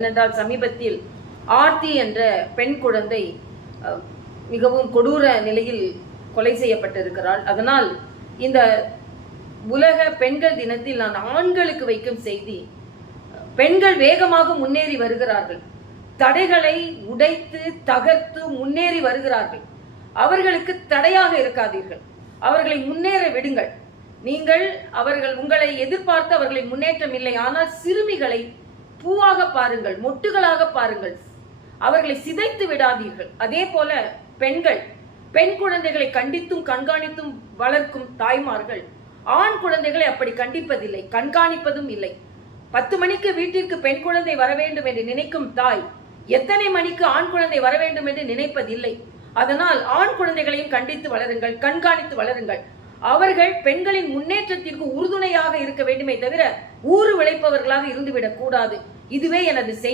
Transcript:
ஏனென்றால் சமீபத்தில் ஆர்த்தி என்ற பெண் குழந்தை மிகவும் கொடூர நிலையில் கொலை செய்யப்பட்டிருக்கிறாள். அதனால் இந்த உலக பெண்கள் தினத்தில் நான் ஆண்களுக்கு வைக்கும் செய்தி, பெண்கள் வேகமாக முன்னேறி வருகிறார்கள். தடைகளை உடைத்து தகர்த்து முன்னேறி வருகிறார்கள். அவர்களுக்கு தடையாக இருக்காதீர்கள், அவர்களை முன்னேற விடுங்கள். நீங்கள் உங்களை எதிர்பார்த்து அவர்களின் முன்னேற்றம் இல்லை. ஆனால் சிறுமிகளை பூவாக பாருங்கள், மொட்டுகளாக பாருங்கள், அவர்களை சிதைத்து விடாதீர்கள். அதே போல பெண் குழந்தைகளை கண்டித்தும் கண்காணித்தும் வளர்க்கும் தாய்மார்கள் ஆண் குழந்தைகளை அப்படி கண்டிப்பதில்லை, கண்காணிப்பதும் இல்லை. 10 மணிக்கு வீட்டிற்கு பெண் குழந்தை வர வேண்டும் என்று நினைக்கும் தாய் எத்தனை மணிக்கு ஆண் குழந்தை வர வேண்டும் என்று நினைப்பதில்லை. அதனால் ஆண் குழந்தைகளையும் கண்டித்து வளருங்கள், கண்காணித்து வளருங்கள். அவர்கள் பெண்களின் முன்னேற்றத்திற்கு உறுதுணையாக இருக்க வேண்டுமே தவிர ஊறு விளைப்பவர்களாக இருந்துவிடக் கூடாது. இதுவே எனது செய்தி.